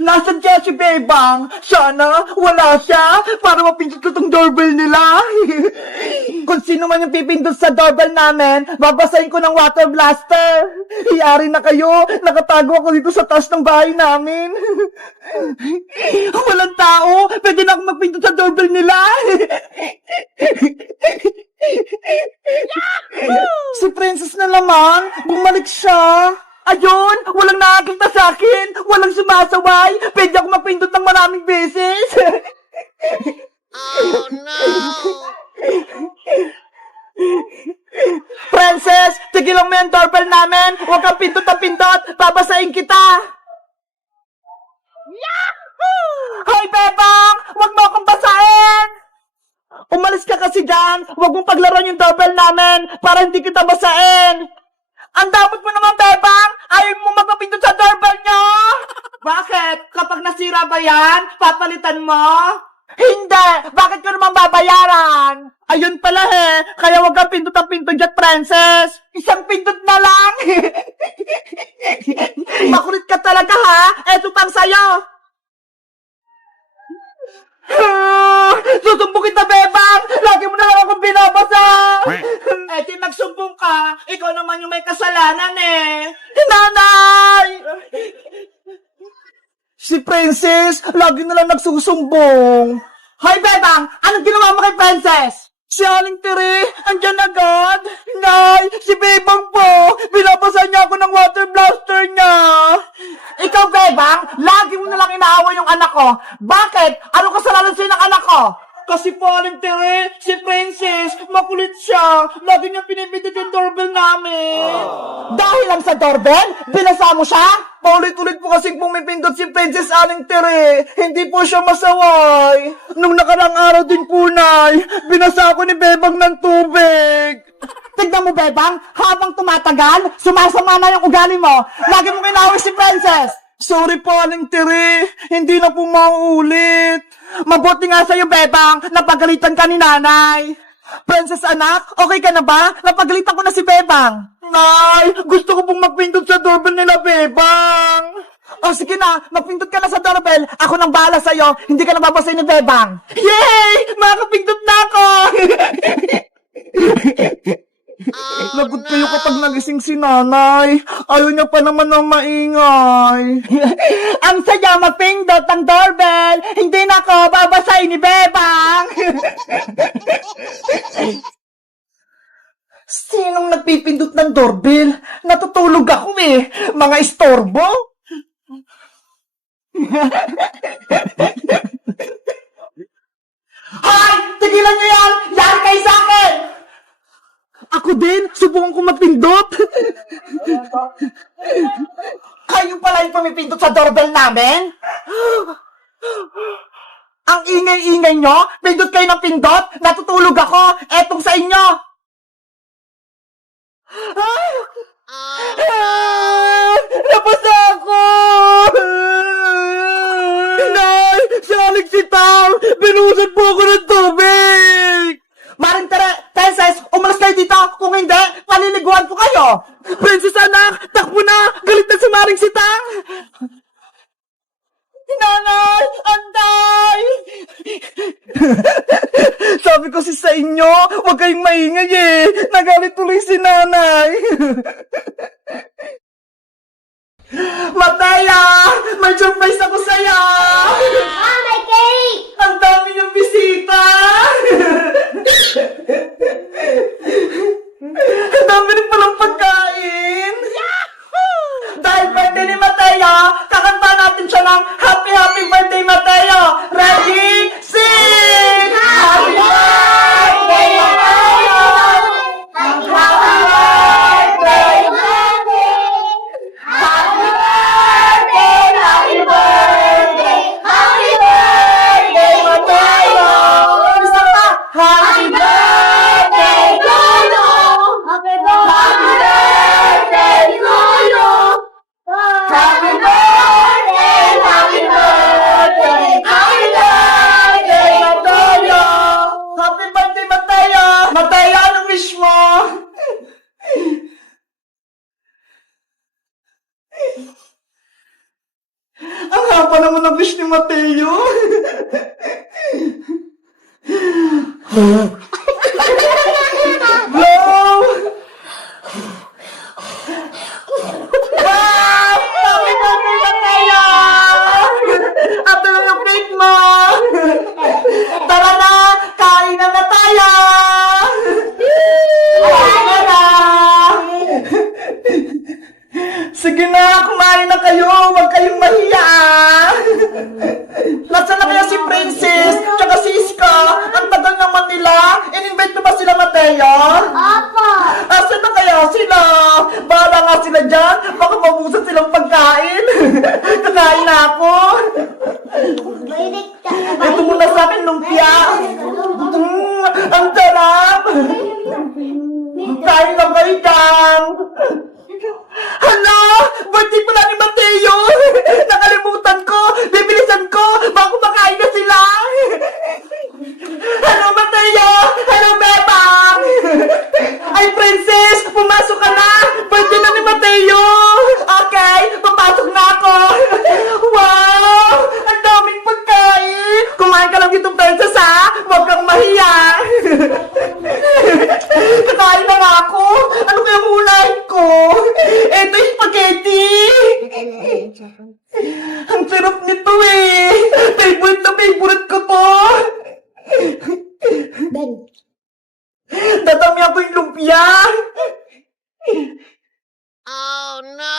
Nasaan kaya si Bebang? Sana wala siya para mapindot ko tong doorbell nila. Kung sino man yung pipindot sa doorbell namin, babasahin ko ng water blaster. Iyari na kayo, nakatago ako dito sa taas ng bahay namin. Walang tao, pwede na akong magpindot sa doorbell nila. Si Princess na naman, bumalik siya. Ayun, walang nakakita sa akin, walang sumasaway, pwede ako mapindot ng maraming beses. Oh no! Princess, tigilan mo yung doorbell namin, huwag kang pindot na pindot, babasahin kita. Yahoo! Hoy, Bebang, huwag mo akong basahin. Umalis ka kasi dyan, huwag mong paglaruan yung doorbell namin para hindi kita basahin. Ang damot mo naman, Bebang! Ayaw mo magpapindot sa doorbell nyo! Bakit? Kapag nasira ba yan, papalitan mo? Hindi! Bakit ko naman babayaran? Ayun pala kaya wag kang pindot ang pindot dyan, Princess! Isang pindot na lang! Makulit ka talaga, ha? Eto pang sayo! Susumbong kita, Bebang! Lagi mo na lang akong binabasa! Di magsumbong ka. Ikaw naman yung may kasalanan Nanay! Si Princess, lagi na lang nagsusumbong. Hoy, Bebang! Anong ginawa mo kay Princess? Si Aling Tere, andyan agad. Nay, si Bebang po. Binabasa niya ako ng water blaster niya. Ikaw, Bebang, lagi mo na lang inaaway yung anak ko. Bakit? Ano kasalanan sa'yo ng anak ko? Kasi po, Aling Tere, si Princess, makulit siya. Lagi niya pinipindot yung doorbell namin. Dahil lang sa doorbell? Binasa mo siya? Paulit-ulit po kasing pumipindot si Princess Aling Tere. Hindi po siya masaway. Nung nakarang araw din po, Nay, binasa ako ni Bebang ng tubig. Tignan mo, Bebang, habang tumatagal, sumasama na yung ugali mo. Lagi mo kinawin si Princess. Sorry po, Aling Tere. Hindi na po mauulit. Mabuti nga sa'yo, Bebang, napagalitan ka ni Nanay. Princess anak, okay ka na ba? Napagalitan ko na si Bebang. Nay, gusto ko pong magpindot sa doorbell nila, Bebang. O sige na, magpindot ka na sa doorbell. Ako nang bahala sa'yo, hindi ka nababasay ni Bebang. Yay! Makakapindot na ako! Lagot kayo kapag nagising si Nanay. Ayaw niya pa naman ng maingay. Ang saya mapindot ang doorbell. Hindi na ako babasay ni Bebang. Sinong nagpipindot ng doorbell? Natutulog ako Mga istorbo. Hoy! Tigilan niyo yan! Yan kayo sa akin! Ako din! Subukan ko magpindot! Kayo pala yung pumipindot sa doorbell namin? Ang ingay-ingay nyo? Pindot kayo ng pindot? Natutulog ako! Etong sa inyo! Napasa ako! Nay! Si Alex si Tam! Binusan po ako ng tubig! Maring Princess, umalas kayo dito! Kung hindi, paliliguan ko kayo! Princess anak, takbo na! Galit na si Maring si Tam! Nanay! Antay! Sabi ko sa inyo, huwag kayong maingay Nagalit tuloy si Nanay! Mataya! May surprise ako sa'yo! May cake! Ang dami niyong bisita! Ang dami rin palang pagkain! Dahil birthday ni Mateo, kakanta natin siya ng Happy Happy Birthday, Mateo! Ready? Sing! Happy birthday, Mateo! Happy birthday, Mateo! Happy birthday, happy birthday! pa naman ang wish ni Mateo. Wow! Wow! Happy birthday, Mateo! Ito na yung cake mo! Tara na! Kain na na tayo! Kain na na! Sige na, kumain na kayo! Huwag kayong mahiya! Nasaan na kaya si Princess? Tsaka si Iska? Ang tagal naman nila! In-invite mo ba sila, Mateo? Opo. Asan na kaya sila? Bahala nga sila dyan! Baka mabusan silang pagkain! Kakain na ako! Ito muna sa akin, lumpia! Ang sarap! Kain lang kayo dyan! Hala! Birthday pala ni Mateo! Nakalimutan ko! Bibilisan ko! Baka kumakain na sila! Hello, Mateo! Hello, Bebang! Ay, Princess! Pumasok ka na! Birthday na ni Mateo! Okay, papasok na ako! Wow! Ang daming pagkain! Kumain ka lang dito, Princess, ha? Huwag kang mahiya! Kakain na nga ako! Ano kayang unahin ko? Eto yung spaghetti! Ang sarap nito eh! Favorite na favorite ko to! Ben. Tatami ako yung lumpia! Oh no!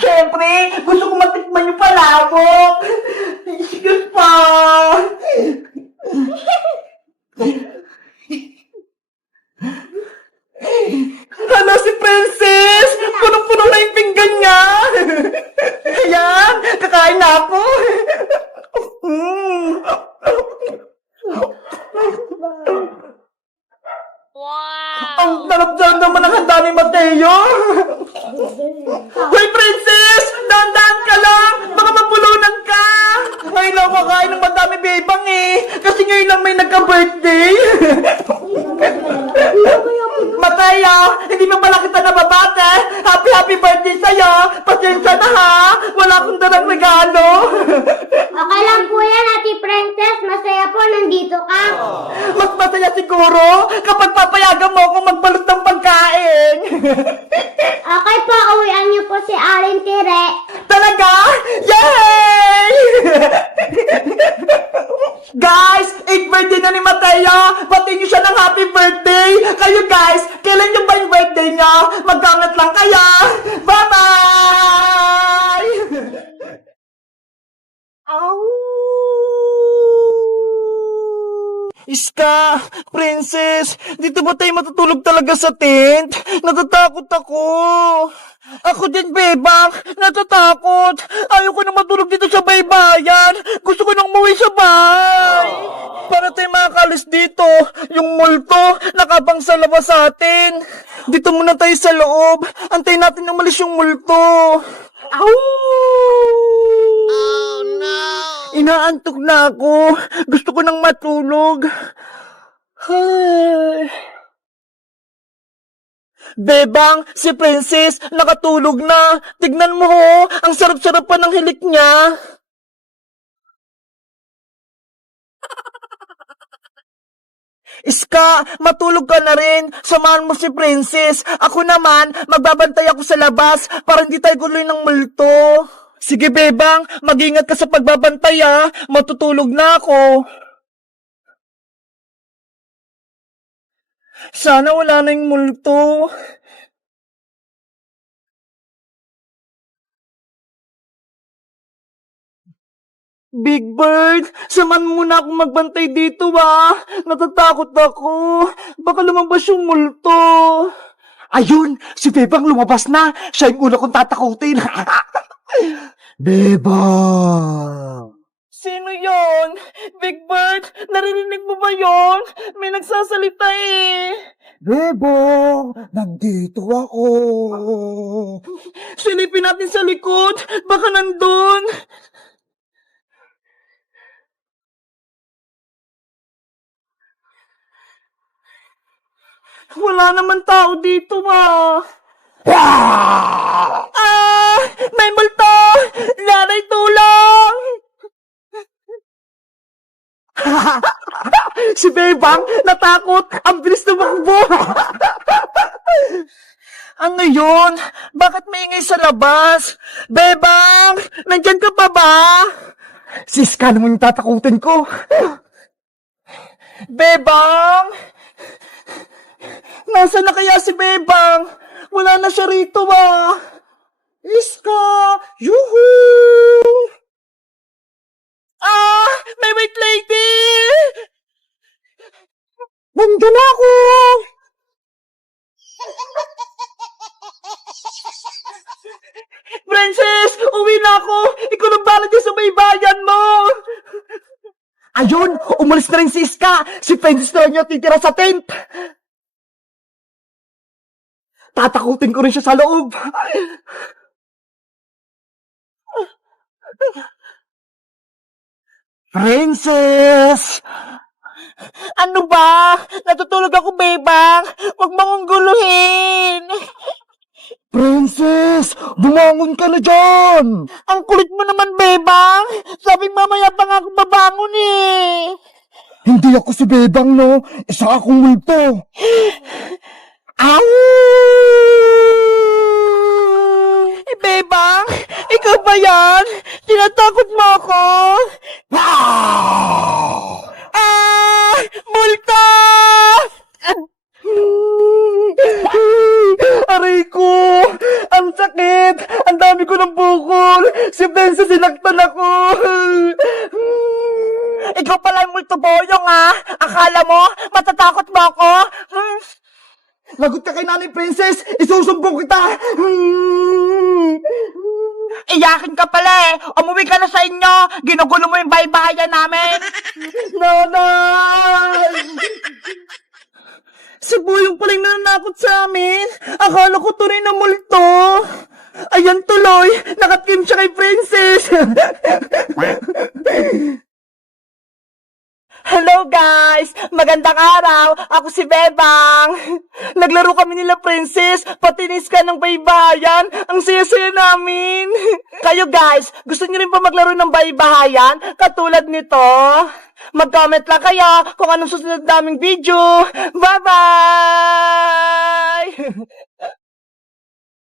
Siyempre, gusto ko matikman yung palabok! Excuse pa! Ano si Princess? Punong-puno na yung pinggan niya! Ayan, kakain na ako! Wow! Ang sarap-sarap naman ang handa ni Mateo! Hoy, Princess! Dahan-dahan ka lang! Baka mapulunan ka! Ngayon lang ako kakain ng madami bebang eh! Kasi ngayon lang may nagka-birthday! Mateo! Hindi mo pala kita nababate! Happy birthday sa'yo! Pasensya na ha! Wala akong dalang regalo! Okay lang po yan, Ate Princess. Masaya po nandito ka. Mas masaya siguro kapag papayagan mo akong magbalot ng pagkain! Okay po, uwian niyo po si Aling Tire. Talaga? Yay! Guys, 8th birthday na ni Mateo! Batiin niyo siya ng happy birthday! Kayo guys, kailan yung ba yung birthday niya? Magkangat lang kaya! Bye-bye! Iska, Princess, dito ba tayo matutulog talaga sa tent? Natatakot ako. Ako din, Bebang. Natatakot. Ayoko na matulog dito sa baybayan. Gusto ko nang umuwi sa bahay. Para tayo makakalis dito. Yung multo, nakabang sa labas sa atin. Dito muna tayo sa loob. Antayin natin na umalis yung multo. Ow! Oh no! Inaantok na ako. Gusto ko nang matulog. Ay. Bebang, si Princess, nakatulog na. Tignan mo ho, ang sarap-sarap pa ng hilik niya. Iska, matulog ka na rin. Samahan mo si Princess. Ako naman, magbabantay ako sa labas para hindi tayo guloy ng multo. Sige, Bebang, mag-ingat ka sa pagbabantay ha. Matutulog na ako. Sana wala na yung multo. Big Bird, samahan mo muna akong magbantay dito ha. Natatakot ako. Baka lumabas yung multo. Ayun, si Bebang lumabas na. Siya yung una kong tatakutin. Bebang! Sino yon? Big Bird, narinig mo ba yon? May nagsasalita eh. Bebang, nandito ako. Silipin natin sa likod. Baka nandun. Wala naman tao dito, ma. Ah! May multo! Nanay, tulong! Si Bebang, natakot. Ang bilis tumakbo. Ano yun? Bakit maingay sa labas? Bebang, nandyan ka pa ba? Siska naman yung tatakutin ko. Bebang! Nasaan na kaya si Bebang? Wala na siya rito ah. Iska! Yuhuu! Ah! May white lady! Nandun ako! Princess! Uwi na ako! Ikaw nang bahala dyan sa may bayan mo! Ayun! Umalis na rin si Iska! Si Princess na lang yung titira sa tent! Tatakutin ko rin siya sa loob! Princess! Ano ba? Natutulog ako, Bebang! Huwag mo akong guluhin! Princess! Bumangon ka na dyan! Ang kulit mo naman, Bebang! Sabi mamaya pa nga ako babangon eh! Hindi ako si Bebang, no? Isa akong multo! Ow! Bebang! Ikaw ba yan? Tinatakot mo ako? Ah! Multo! Aray ko! Ang sakit! Ang dami ko ng bukol! Si Benza sinaktan ako! Ikaw pala yung multo boyong ah! Akala mo, matatakot mo ako? Lagot ka kay Nanay Princess! Isusumbong kita! Iyakin ka pala eh! Umuwi ka na sa inyo! Ginugulo mo yung baybayan namin! Nanay! Si Boyong pala yung nananakot sa amin! Akala ko tunay na multo! Ayan tuloy! Nakatim siya kay Princess! Hello guys! Magandang araw! Ako si Bebang! Naglaro kami nila Princess, patinis ka ng baybayan. Ang saya-saya namin! Kayo guys, gusto niyo rin pa maglaro ng baybayan? Katulad nito? Mag-comment lang kayo kung anong susunod naming video. Bye-bye!